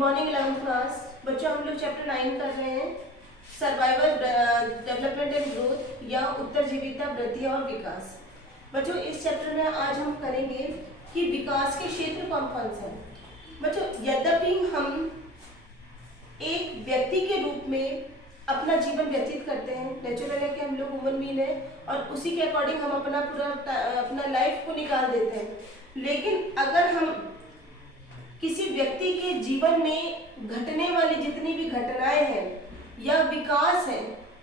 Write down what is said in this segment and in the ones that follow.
Morning 11th class. बच्चों हम लोग चैप्टर 9 कर रहे हैं, सर्वाइवल डेवलपमेंट एंड ग्रोथ या उत्तरजीविता वृद्धि और विकास। बच्चों इस चैप्टर में आज हम करेंगे कि विकास के क्षेत्र कौन कौन से हैं। बच्चों यद्यपि हम एक व्यक्ति के रूप में अपना जीवन व्यतीत करते हैं, नेचुरल है कि हम लोग ह्यूमन बीइंग है और उसी के अकॉर्डिंग हम अपना लाइफ को निकाल देते हैं, लेकिन अगर हम किसी व्यक्ति के जीवन में घटने वाली जितनी भी घटनाएं हैं या विकास है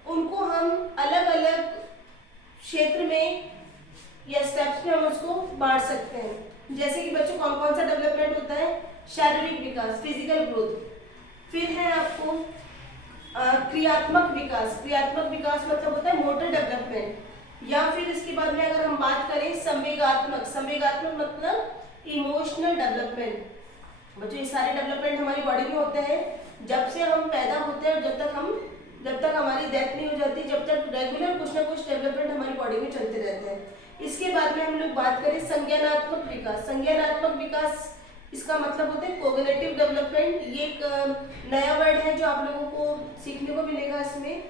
उनको हम अलग अलग क्षेत्र में या स्टेप्स में हम उसको बांट सकते हैं। जैसे कि बच्चों कौन कौन सा डेवलपमेंट होता है, शारीरिक विकास, फिजिकल ग्रोथ, फिर है आपको क्रियात्मक विकास। क्रियात्मक विकास मतलब होता है मोटर डेवलपमेंट, या फिर इसके बाद में अगर हम बात करें संवेगात्मक, संवेगात्मक मतलब इमोशनल डेवलपमेंट। बच्चों ये सारे डेवलपमेंट हमारी बॉडी में होते हैं जब से हम पैदा होते हैं और जब तक हमारी डेथ नहीं हो जाती, जब तक रेगुलर कुछ ना कुछ डेवलपमेंट हमारी बॉडी में चलते रहते हैं। इसके बाद में हम लोग बात करें संज्ञानात्मक विकास। संज्ञानात्मक विकास इसका मतलब होता है कोग्निटिव डेवलपमेंट। ये एक नया वर्ड है जो आप लोगों को सीखने को मिलेगा इसमें।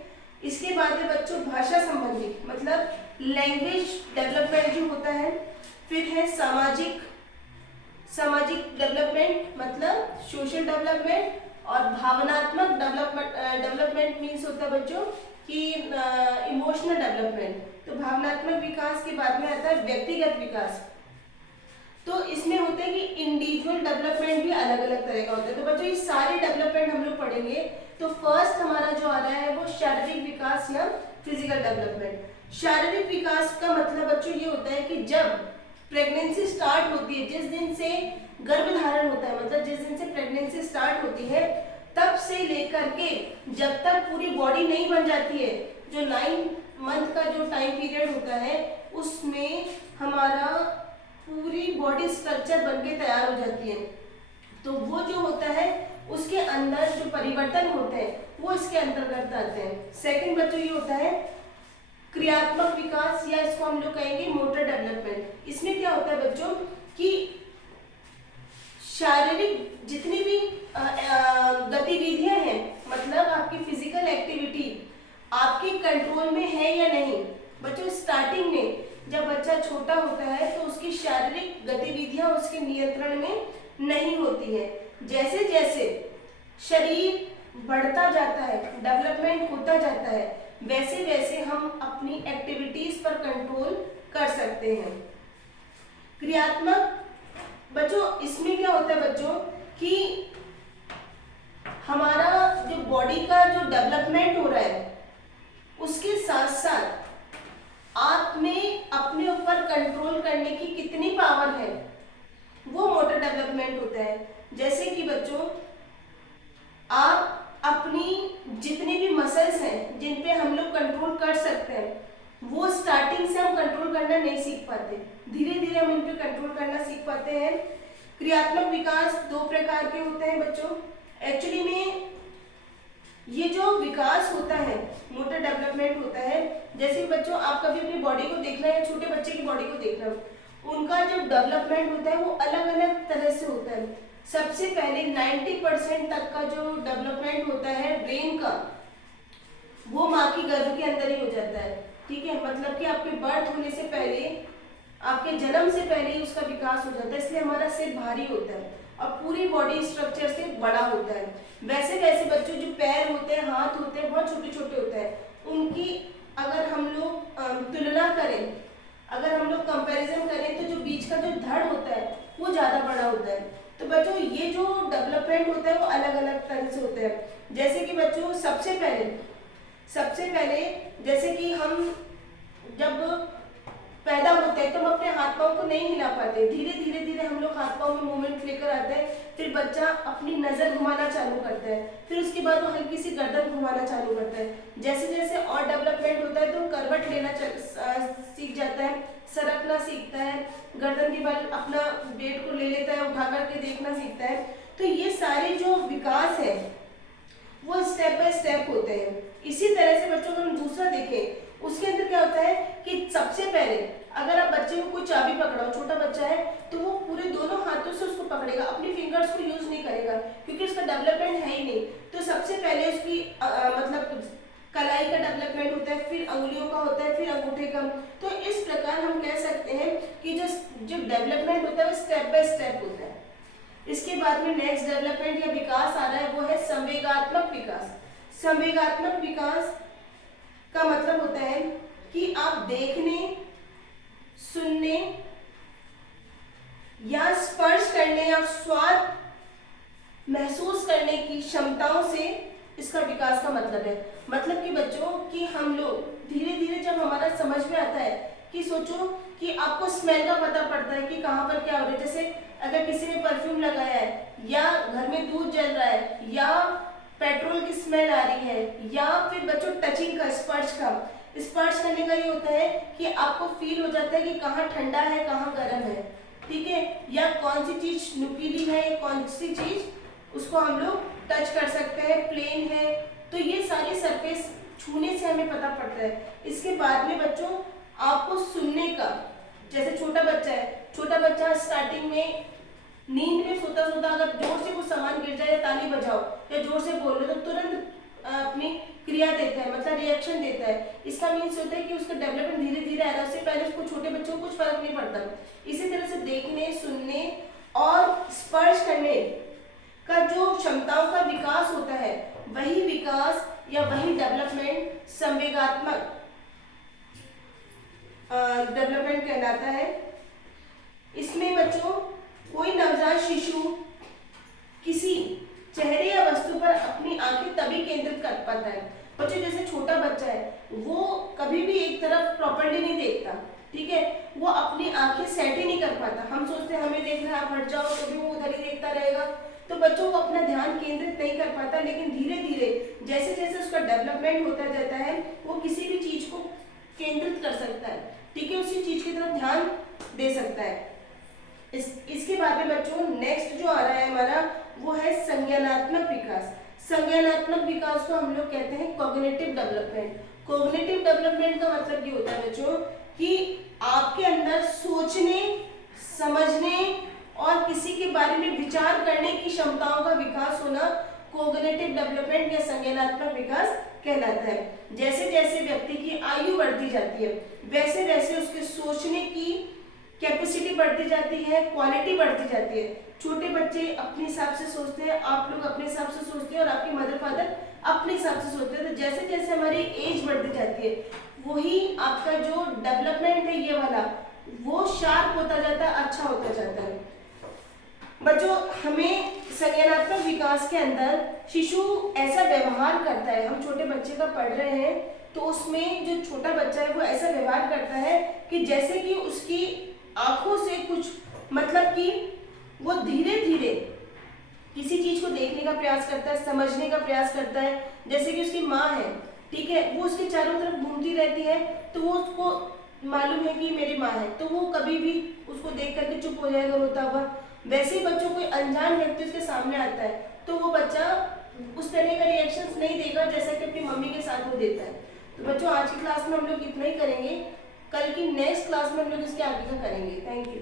इसके बाद में बच्चों भाषा संबंधी मतलब लैंग्वेज डेवलपमेंट जो होता है। फिर है सामाजिक डेवलपमेंट मतलब सोशल डेवलपमेंट, और भावनात्मक डेवलपमेंट मीन्स होता है बच्चों कि इमोशनल डेवलपमेंट। तो भावनात्मक विकास के बाद में आता है व्यक्तिगत विकास। तो इसमें होता है कि इंडिविजुअल डेवलपमेंट भी अलग अलग तरह का होता है। तो बच्चों ये सारे डेवलपमेंट हम लोग पढ़ेंगे। तो फर्स्ट हमारा जो आ रहा है वो शारीरिक विकास या फिजिकल डेवलपमेंट। शारीरिक विकास का मतलब बच्चों ये होता है कि जब प्रेगनेंसी स्टार्ट होती है, जिस दिन से गर्भधारण होता है, मतलब जिस दिन से प्रेगनेंसी स्टार्ट होती है तब से लेकर के जब तक पूरी बॉडी नहीं बन जाती है, जो 9 मंथ का जो टाइम पीरियड होता है उसमें हमारा पूरी बॉडी स्ट्रक्चर बनके तैयार हो जाती है। तो वो जो होता है उसके अंदर जो परिवर्तन होते हैं वो इसके अंतर्गत आते हैं। सेकंड बच्चों ये होता है क्रियात्मक विकास, या इसको हम लोग कहेंगे मोटर डेवलपमेंट। इसमें क्या होता है बच्चों कि शारीरिक जितनी भी गतिविधियां हैं, मतलब आपकी फिजिकल एक्टिविटी आपके कंट्रोल में है या नहीं। बच्चों स्टार्टिंग में जब बच्चा छोटा होता है तो उसकी शारीरिक गतिविधियां उसके नियंत्रण में नहीं होती है। जैसे जैसे शरीर बढ़ता जाता है, डेवलपमेंट होता जाता है, वैसे वैसे हम अपनी एक्टिविटीज पर कंट्रोल कर सकते हैं। क्रियात्मक बच्चों इसमें क्या होता है बच्चों कि हमारा जो बॉडी का जो डेवलपमेंट हो रहा है उसके साथ साथ आप में अपने ऊपर कंट्रोल करने की कितनी पावर है वो मोटर डेवलपमेंट होता है। जैसे कि बच्चों आप अपनी जितनी भी मसल्स हैं जिन पे हम लोग कंट्रोल कर सकते हैं वो स्टार्टिंग से हम कंट्रोल करना नहीं सीख पाते, धीरे धीरे हम इन पे कंट्रोल करना सीख पाते हैं। क्रियात्मक विकास 2 प्रकार के होते हैं बच्चों। एक्चुअली में ये जो विकास होता है मोटर डेवलपमेंट होता है, जैसे बच्चों आप कभी अपनी बॉडी को देखना है, छोटे बच्चे की बॉडी को देखना, उनका जो डेवलपमेंट होता है वो अलग अलग तरह से होता है। सबसे पहले 90% तक का जो डेवलपमेंट होता है ब्रेन का वो माँ की गर्भ के अंदर ही हो जाता है। ठीक है, मतलब कि आपके बर्थ होने से पहले, आपके जन्म से पहले ही उसका विकास हो जाता है, इसलिए हमारा सिर भारी होता है और पूरी बॉडी स्ट्रक्चर से बड़ा होता है। वैसे वैसे बच्चों जो पैर होते हैं, हाथ होते हैं, बहुत छोटे छोटे होते हैं, उनकी अगर हम लोग तुलना करें, अगर हम लोग कंपैरिजन करें तो जो बीच का जो धड़ होता है वो ज़्यादा बड़ा होता है। तो बच्चों ये जो डेवलपमेंट होता है वो अलग अलग तरह से होते हैं। जैसे कि बच्चों सबसे पहले जैसे कि हम जब पैदा होते हैं तो हम अपने हाथ पाँव को नहीं हिला पाते, धीरे धीरे हम लोग हाथ पाँव में मूवमेंट लेकर आते हैं। फिर बच्चा अपनी नज़र घुमाना चालू करता है, फिर उसके बाद वो हल्की सी गर्दन घुमाना चालू करता है। जैसे जैसे और डेवलपमेंट होता है तो करवट लेना सीख जाता है, सरकना सीखता है, गर्दन के बल अपना वेट को ले लेता है, उठा करके देखना सीखता है। तो ये सारे जो विकास है वो स्टेप बाय स्टेप होते हैं। इसी तरह से बच्चों को हम दूसरा देखें, उसके अंदर क्या होता है कि सबसे पहले अगर आप बच्चे को कोई चाबी पकड़ाओ, छोटा बच्चा है तो वो पूरे दोनों हाथों से उसको पकड़ेगा, अपनी फिंगर्स को यूज नहीं करेगा क्योंकि उसका डेवलपमेंट है ही नहीं। तो सबसे पहले उसकी मतलब कलाई का डेवलपमेंट होता है, फिर अंगुलियों का होता है, फिर अंगूठे का। तो इस प्रकार हम कह सकते हैं कि जो डेवलपमेंट होता है वो स्टेप बाय स्टेप होता है। इसके बाद में नेक्स्ट डेवलपमेंट या विकास आ रहा है, वो है संवेगात्मक विकास। संवेगात्मक विकास का मतलब होता है कि आप देखने, सुनने या स्पर्श करने या स्वाद महसूस करने की क्षमताओं से इसका विकास का मतलब है। मतलब कि बच्चों कि हम लोग धीरे धीरे जब हमारा समझ में आता है कि सोचो कि आपको स्मेल का पता पड़ता है कि कहाँ पर क्या हो रहा है, जैसे अगर किसी ने परफ्यूम लगाया है या घर में दूध जल रहा है या पेट्रोल की स्मेल आ रही है, या फिर बच्चों टचिंग का, स्पर्श करने का ये होता है कि आपको फील हो जाता है कि कहाँ ठंडा है कहाँ गर्म है, ठीक है, या कौन सी चीज नुकीली है या कौन सी चीज उसको हम लोग टच कर सकते हैं, प्लेन है। तो ये सारी सरफेस छूने से हमें पता पड़ता है। इसके बाद में बच्चों आपको सुनने का, जैसे छोटा बच्चा है, छोटा बच्चा स्टार्टिंग में नींद में सोता सोता अगर जोर से कुछ सामान गिर जाए या ताली बजाओ या जोर से बोल रहे तो तुरंत अपनी क्रिया देता है, मतलब रिएक्शन देता है। इसका मीन्स होता है कि उसका डेवलपमेंट धीरे धीरे आ रहा है, उससे पहले उसको छोटे बच्चों को कुछ फर्क नहीं पड़ता। इसी तरह से देखने, सुनने और स्पर्श करने का जो क्षमताओं का विकास होता है, वही विकास या वही डेवलपमेंट संवेगात्मक डेवलपमेंट कहलाता है। इसमें बच्चों कोई नवजात शिशु किसी चेहरे या वस्तु पर अपनी आंखें तभी केंद्रित कर पाता है। बच्चों जैसे छोटा बच्चा है वो कभी भी एक तरफ प्रॉपर्ली नहीं देखता, ठीक है, वो अपनी आंखें सेट ही नहीं कर पाता। हम सोचते हैं हमें देखना है, आप हट जाओ, कभी वो उधर ही देखता रहेगा, तो बच्चों को अपना ध्यान केंद्रित नहीं कर पाता। लेकिन धीरे धीरे जैसे जैसे उसका डेवलपमेंट होता जाता है वो किसी भी चीज को केंद्रित कर सकता है, ठीक है, उसी चीज की तरफ ध्यान दे सकता है। इसके बाद में बच्चों नेक्स्ट जो आ रहा है हमारा वो है संज्ञानात्मक विकास। संज्ञानात्मक विकास को हम लोग कहते हैं कॉग्निटिव डेवलपमेंट। कॉग्निटिव डेवलपमेंट का मतलब ये होता है बच्चों कि आपके अंदर सोचने, समझने और किसी के बारे में विचार करने की क्षमताओं का विकास होना कॉग्निटिव डेवलपमेंट या संज्ञानात्मक विकास कहलाता है। जैसे जैसे व्यक्ति की आयु बढ़ती जाती है वैसे वैसे उसके सोचने की कैपेसिटी बढ़ती जाती है, क्वालिटी बढ़ती जाती है। छोटे बच्चे अपने हिसाब से सोचते हैं, आप लोग अपने हिसाब से सोचते हैं और आपके मदर फादर अपने हिसाब से सोचते हैं। तो जैसे जैसे हमारी एज बढ़ती जाती है वही आपका जो डेवलपमेंट है ये वाला वो शार्प होता जाता है, अच्छा होता जाता है। बच्चों हमें संज्ञानात्मक विकास के अंदर शिशु ऐसा व्यवहार करता है, हम छोटे बच्चे का पढ़ रहे हैं तो उसमें जो छोटा बच्चा है वो ऐसा व्यवहार करता है कि जैसे कि उसकी आंखों से कुछ, मतलब कि वो धीरे धीरे किसी चीज को देखने का प्रयास करता है, समझने का प्रयास करता है। जैसे कि उसकी माँ है, ठीक है, वो उसके चारों तरफ घूमती रहती है तो वो उसको मालूम है कि मेरी माँ है, तो वो कभी भी उसको देख करके चुप हो जाएगा रोता हुआ। वैसे ही बच्चों कोई अनजान व्यक्ति उसके सामने आता है तो वो बच्चा उस तरह का रिएक्शंस नहीं देगा जैसा कि अपनी मम्मी के साथ वो देता है। तो बच्चों आज की क्लास में हम लोग इतना ही करेंगे, कल की नेक्स्ट क्लास में हम लोग इसके आगे का करेंगे। Thank you.